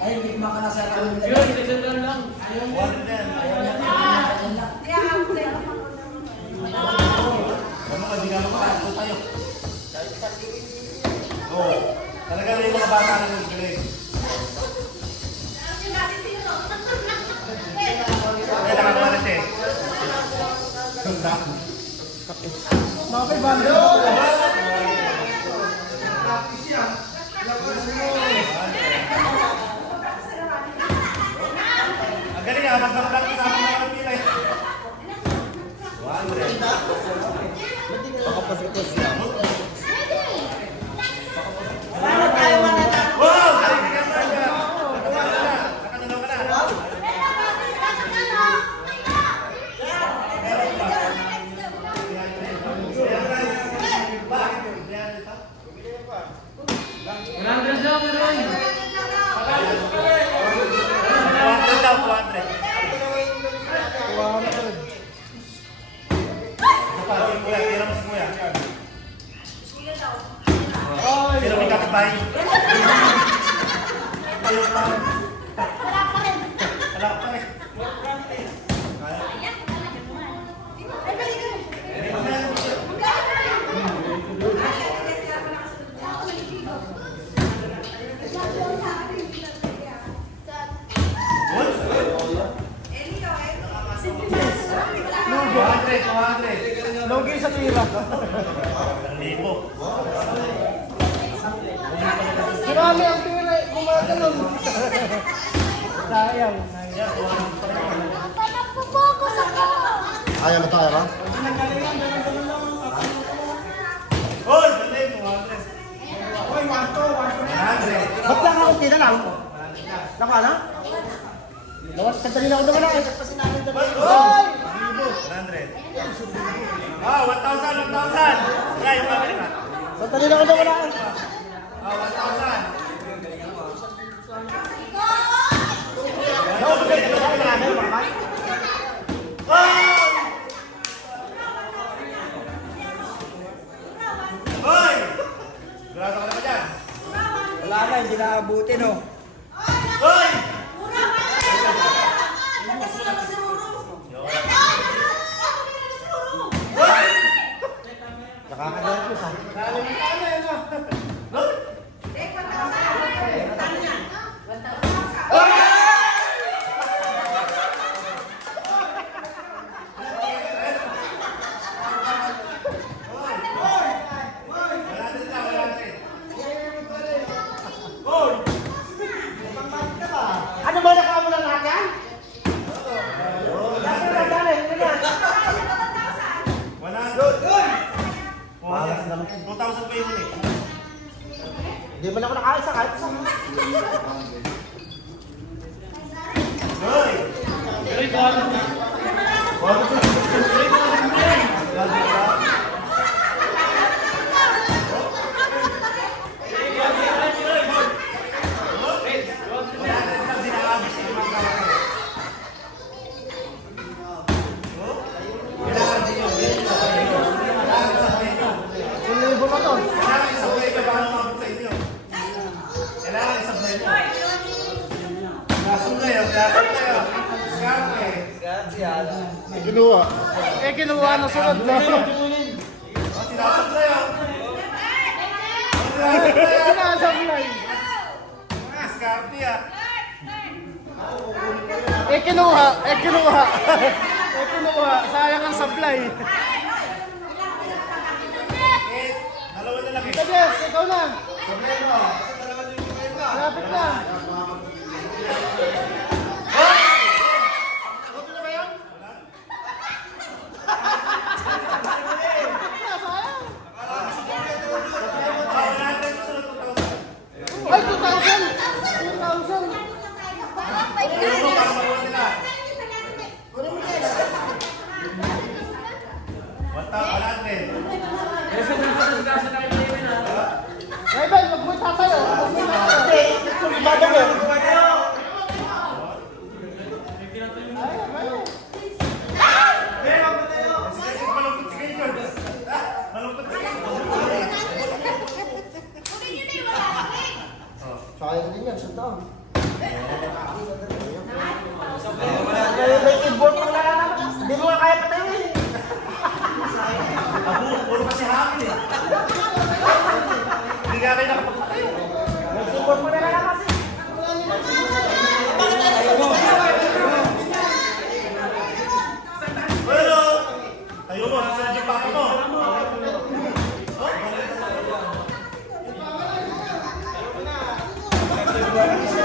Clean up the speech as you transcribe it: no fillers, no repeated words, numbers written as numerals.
Ay, hindi makanasa lang. Yun, session lang. Ayaw niya. Ano ka, di ka makakasal tayo. Oo. Talaga rin yung mga bata na nag-galing. Kaya nakakalas eh. Mga bando! Ang galing ah, magdamdam sa amin mga pila eh. 100. Pakapasok siya. Wow! Galing ka pa siya. Nakadalaw ka na. Logi sa tira. Lipo. Marami ang tira, gumagalon. Sayang. Nagpo-focus ako. Ayaw mo tayo ba? Hoy, galing, 200. Hoy, 100. Ba't lang ako tira lang? Naka na? Sandali na ako naman na. Hoy! 100. Ah, 1,000, 1,000. Kaya yung pamili ka. Sandali na ako naman na. Ah, 1,000. Hoy! Grado ka na ba dyan? Wala na, hindi naabuti no. Hoy! Nakakagalit ko sa. Ano ba nakamo lang lahat yan? Dali, ano yan? 2,000 pa yun eh. Hindi man ako nakaisa kahit isa. Hoy! Sulibo na to. Kailangan isabay ka baka lumabot sa inyo. Kailangan isabay mo. Nasong kayo, dapat kayo. Scarpe. Kinuha. Eh, kinuha na sunod na. O, sinasok kayo. Sinasablay. Mga Scarpe ah. Eh, kinuha. Eh, kinuha. Eh, kinuha. Sayang ang supply. Eh, dalawa na lang eh. Yes, ikaw na. Lapit na. Ay, 2,000! 2,000! Raven, mag-wait tayo. Ibada mo. Sayang din yan, 100. May keyboard mo na lang. Hindi mo nga kaya patayin. Puro kasi hangin eh. Hindi nga kayo nakapagpatayo. May keyboard mo na lang kasi. Bueno! Tayo mo, susunod yung papa mo. Oh?